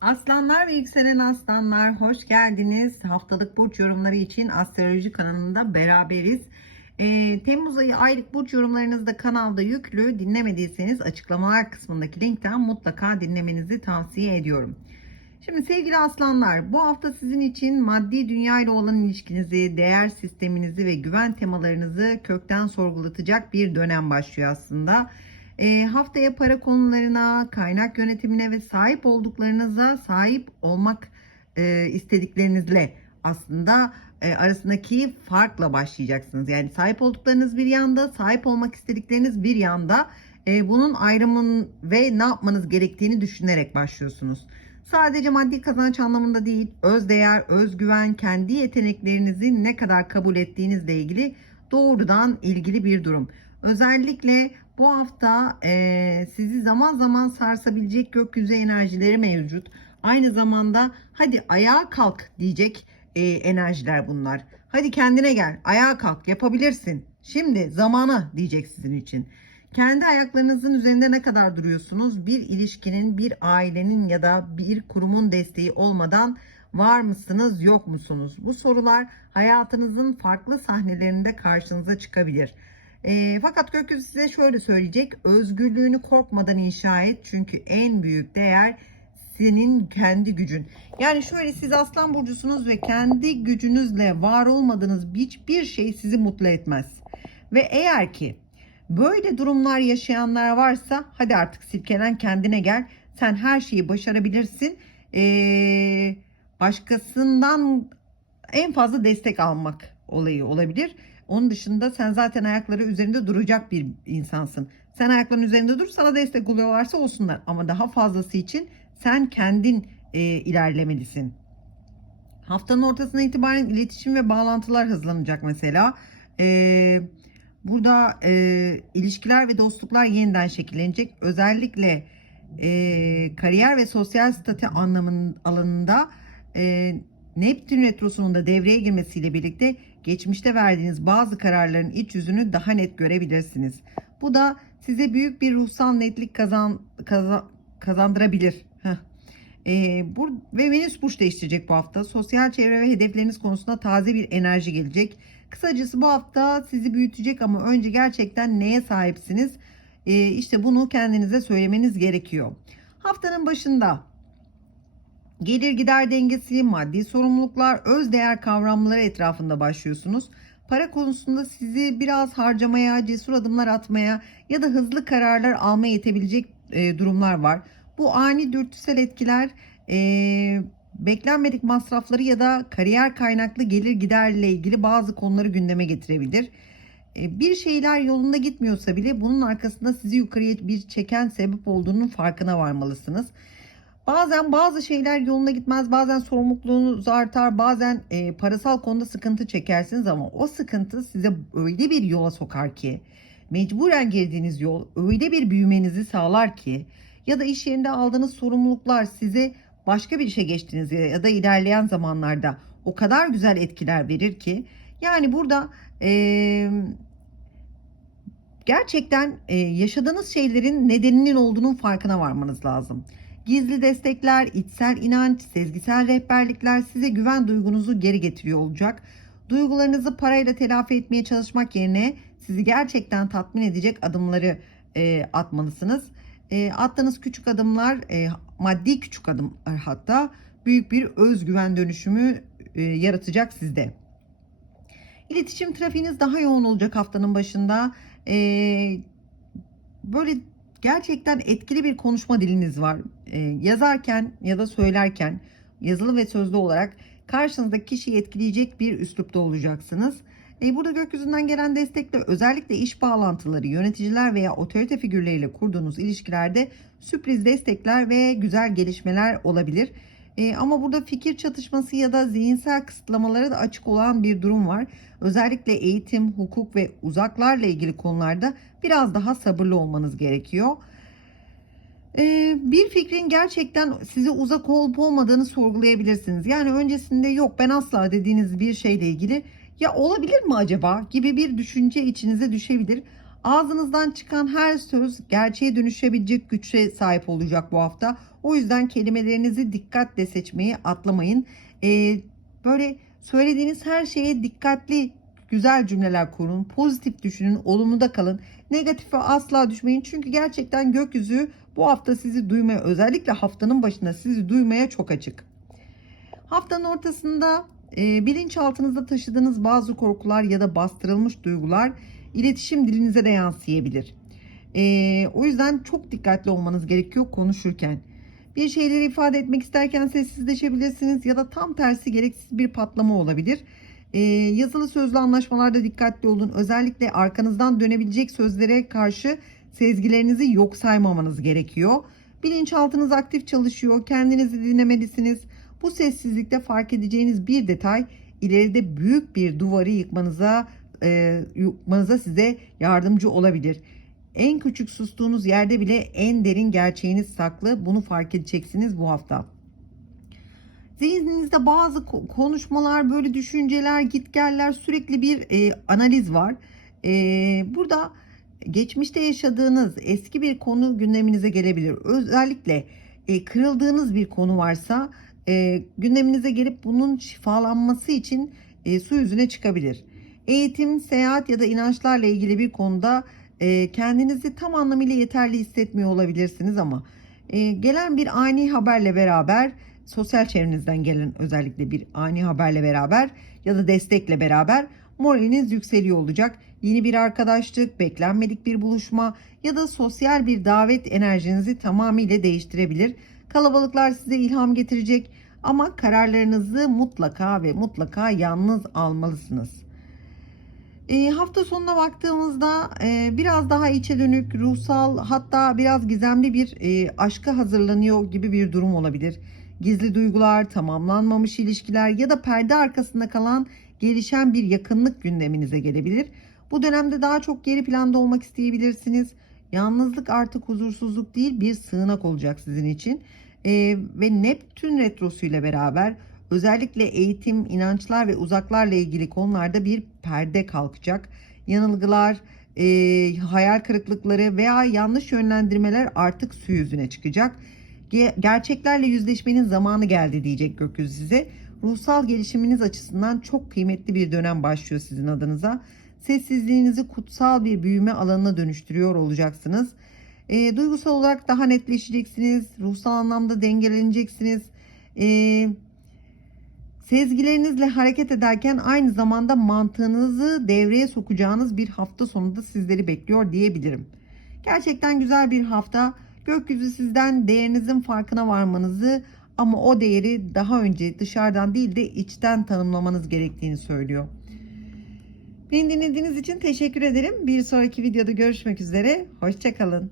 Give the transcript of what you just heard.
Aslanlar ve yükselen aslanlar hoş geldiniz. Haftalık burç yorumları için astroloji kanalında beraberiz. Ee, Temmuz ayı aylık burç yorumlarınız da kanalda yüklü. Dinlemediyseniz açıklamalar kısmındaki linkten mutlaka dinlemenizi tavsiye ediyorum. Şimdi sevgili aslanlar bu hafta sizin için maddi dünya ile olan ilişkinizi, değer sisteminizi ve güven temalarınızı kökten sorgulatacak bir dönem başlıyor aslında. E, haftaya para konularına, kaynak yönetimine ve sahip olduklarınıza sahip olmak e, istediklerinizle aslında e, arasındaki farkla başlayacaksınız. Yani sahip olduklarınız bir yanda, sahip olmak istedikleriniz bir yanda. E, bunun ayrımın ve ne yapmanız gerektiğini düşünerek başlıyorsunuz. Sadece maddi kazanç anlamında değil, özdeğer, özgüven, kendi yeteneklerinizi ne kadar kabul ettiğinizle ilgili doğrudan ilgili bir durum. Özellikle bu hafta e, sizi zaman zaman sarsabilecek gökyüzü enerjileri mevcut. Aynı zamanda hadi ayağa kalk diyecek e, enerjiler bunlar. Hadi kendine gel, ayağa kalk, yapabilirsin. Şimdi zamanı diyecek sizin için. Kendi ayaklarınızın üzerinde ne kadar duruyorsunuz? Bir ilişkinin, bir ailenin ya da bir kurumun desteği olmadan var mısınız, yok musunuz? Bu sorular hayatınızın farklı sahnelerinde karşınıza çıkabilir. E, fakat gökyüzü size şöyle söyleyecek. Özgürlüğünü korkmadan inşa et. Çünkü en büyük değer senin kendi gücün. Yani şöyle siz aslan burcusunuz ve kendi gücünüzle var olmadığınız hiçbir şey sizi mutlu etmez. Ve eğer ki böyle durumlar yaşayanlar varsa hadi artık silkelen kendine gel. Sen her şeyi başarabilirsin. Ee, başkasından en fazla destek almak olayı olabilir. Onun dışında sen zaten ayakları üzerinde duracak bir insansın. Sen ayakların üzerinde dur sana destek oluyorlarsa olsunlar. Ama daha fazlası için sen kendin e, ilerlemelisin. Haftanın ortasına itibaren iletişim ve bağlantılar hızlanacak mesela. E, burada e, ilişkiler ve dostluklar yeniden şekillenecek. Özellikle e, kariyer ve sosyal statü anlamının alanında e, Neptün retrosunun da devreye girmesiyle birlikte geçmişte verdiğiniz bazı kararların iç yüzünü daha net görebilirsiniz. Bu da size büyük bir ruhsal netlik kazan, kazan kazandırabilir. Heh. Ee, ve Venüs burç değiştirecek bu hafta. Sosyal çevre ve hedefleriniz konusunda taze bir enerji gelecek. Kısacası bu hafta sizi büyütecek ama önce gerçekten neye sahipsiniz? Ee, işte bunu kendinize söylemeniz gerekiyor. Haftanın başında Gelir gider dengesi, maddi sorumluluklar, öz değer kavramları etrafında başlıyorsunuz. Para konusunda sizi biraz harcamaya, cesur adımlar atmaya ya da hızlı kararlar almaya yetebilecek e, durumlar var. Bu ani dürtüsel etkiler e, beklenmedik masrafları ya da kariyer kaynaklı gelir giderle ilgili bazı konuları gündeme getirebilir. E, bir şeyler yolunda gitmiyorsa bile bunun arkasında sizi yukarıya bir çeken sebep olduğunun farkına varmalısınız. Bazen bazı şeyler yoluna gitmez, bazen sorumluluğunuz artar, bazen e, parasal konuda sıkıntı çekersiniz ama o sıkıntı size öyle bir yola sokar ki, mecburen girdiğiniz yol öyle bir büyümenizi sağlar ki ya da iş yerinde aldığınız sorumluluklar size başka bir işe geçtiğiniz ya da ilerleyen zamanlarda o kadar güzel etkiler verir ki yani burada e, gerçekten e, yaşadığınız şeylerin nedeninin olduğunun farkına varmanız lazım. Gizli destekler, içsel inanç, sezgisel rehberlikler size güven duygunuzu geri getiriyor olacak. Duygularınızı parayla telafi etmeye çalışmak yerine sizi gerçekten tatmin edecek adımları e, atmalısınız. E, attığınız küçük adımlar, e, maddi küçük adımlar hatta büyük bir özgüven dönüşümü e, yaratacak sizde. İletişim trafiğiniz daha yoğun olacak haftanın başında. E, böyle gerçekten etkili bir konuşma diliniz var. Ee, yazarken ya da söylerken yazılı ve sözlü olarak karşınızdaki kişiyi etkileyecek bir üslupta olacaksınız. Ee, burada gökyüzünden gelen destekle özellikle iş bağlantıları, yöneticiler veya otorite figürleriyle kurduğunuz ilişkilerde sürpriz destekler ve güzel gelişmeler olabilir. E, ama burada fikir çatışması ya da zihinsel kısıtlamalara da açık olan bir durum var. Özellikle eğitim, hukuk ve uzaklarla ilgili konularda biraz daha sabırlı olmanız gerekiyor. E, bir fikrin gerçekten size uzak olup olmadığını sorgulayabilirsiniz. Yani öncesinde yok ben asla dediğiniz bir şeyle ilgili ya olabilir mi acaba gibi bir düşünce içinize düşebilir. Ağzınızdan çıkan her söz gerçeğe dönüşebilecek güçe sahip olacak bu hafta. O yüzden kelimelerinizi dikkatle seçmeyi atlamayın. Ee, böyle söylediğiniz her şeye dikkatli güzel cümleler kurun. Pozitif düşünün, olumlu da kalın. Negatife asla düşmeyin. Çünkü gerçekten gökyüzü bu hafta sizi duymaya, özellikle haftanın başında sizi duymaya çok açık. Haftanın ortasında e, bilinçaltınızda taşıdığınız bazı korkular ya da bastırılmış duygular iletişim dilinize de yansıyabilir. E, o yüzden çok dikkatli olmanız gerekiyor konuşurken. Bir şeyleri ifade etmek isterken sessizleşebilirsiniz ya da tam tersi gereksiz bir patlama olabilir. E, yazılı sözlü anlaşmalarda dikkatli olun. Özellikle arkanızdan dönebilecek sözlere karşı sezgilerinizi yok saymamanız gerekiyor. Bilinçaltınız aktif çalışıyor. Kendinizi dinlemelisiniz. Bu sessizlikte fark edeceğiniz bir detay ileride büyük bir duvarı yıkmanıza e, yıkmanıza size yardımcı olabilir. En küçük sustuğunuz yerde bile en derin gerçeğiniz saklı. Bunu fark edeceksiniz bu hafta. Zihninizde bazı konuşmalar, böyle düşünceler, gitgeller, sürekli bir e, analiz var. E, burada geçmişte yaşadığınız eski bir konu gündeminize gelebilir. Özellikle e, kırıldığınız bir konu varsa e, gündeminize gelip bunun şifalanması için e, su yüzüne çıkabilir. Eğitim, seyahat ya da inançlarla ilgili bir konuda e, kendinizi tam anlamıyla yeterli hissetmiyor olabilirsiniz ama e, gelen bir ani haberle beraber sosyal çevrenizden gelen özellikle bir ani haberle beraber ya da destekle beraber moraliniz yükseliyor olacak. Yeni bir arkadaşlık, beklenmedik bir buluşma ya da sosyal bir davet enerjinizi tamamıyla değiştirebilir. Kalabalıklar size ilham getirecek ama kararlarınızı mutlaka ve mutlaka yalnız almalısınız. E, hafta sonuna baktığımızda e, biraz daha içe dönük, ruhsal hatta biraz gizemli bir e, aşka hazırlanıyor gibi bir durum olabilir. Gizli duygular, tamamlanmamış ilişkiler ya da perde arkasında kalan gelişen bir yakınlık gündeminize gelebilir. Bu dönemde daha çok geri planda olmak isteyebilirsiniz. Yalnızlık artık huzursuzluk değil bir sığınak olacak sizin için. Ee, ve Neptün retrosu ile beraber özellikle eğitim, inançlar ve uzaklarla ilgili konularda bir perde kalkacak. Yanılgılar, e, hayal kırıklıkları veya yanlış yönlendirmeler artık su yüzüne çıkacak. Ge- gerçeklerle yüzleşmenin zamanı geldi diyecek gökyüzü size. Ruhsal gelişiminiz açısından çok kıymetli bir dönem başlıyor sizin adınıza. Sessizliğinizi kutsal bir büyüme alanına dönüştürüyor olacaksınız. E, duygusal olarak daha netleşeceksiniz. Ruhsal anlamda dengeleneceksiniz. E, sezgilerinizle hareket ederken aynı zamanda mantığınızı devreye sokacağınız bir hafta sonunda sizleri bekliyor diyebilirim. Gerçekten güzel bir hafta. Gökyüzü sizden değerinizin farkına varmanızı ama o değeri daha önce dışarıdan değil de içten tanımlamanız gerektiğini söylüyor. Beni dinlediğiniz için teşekkür ederim. Bir sonraki videoda görüşmek üzere. Hoşçakalın.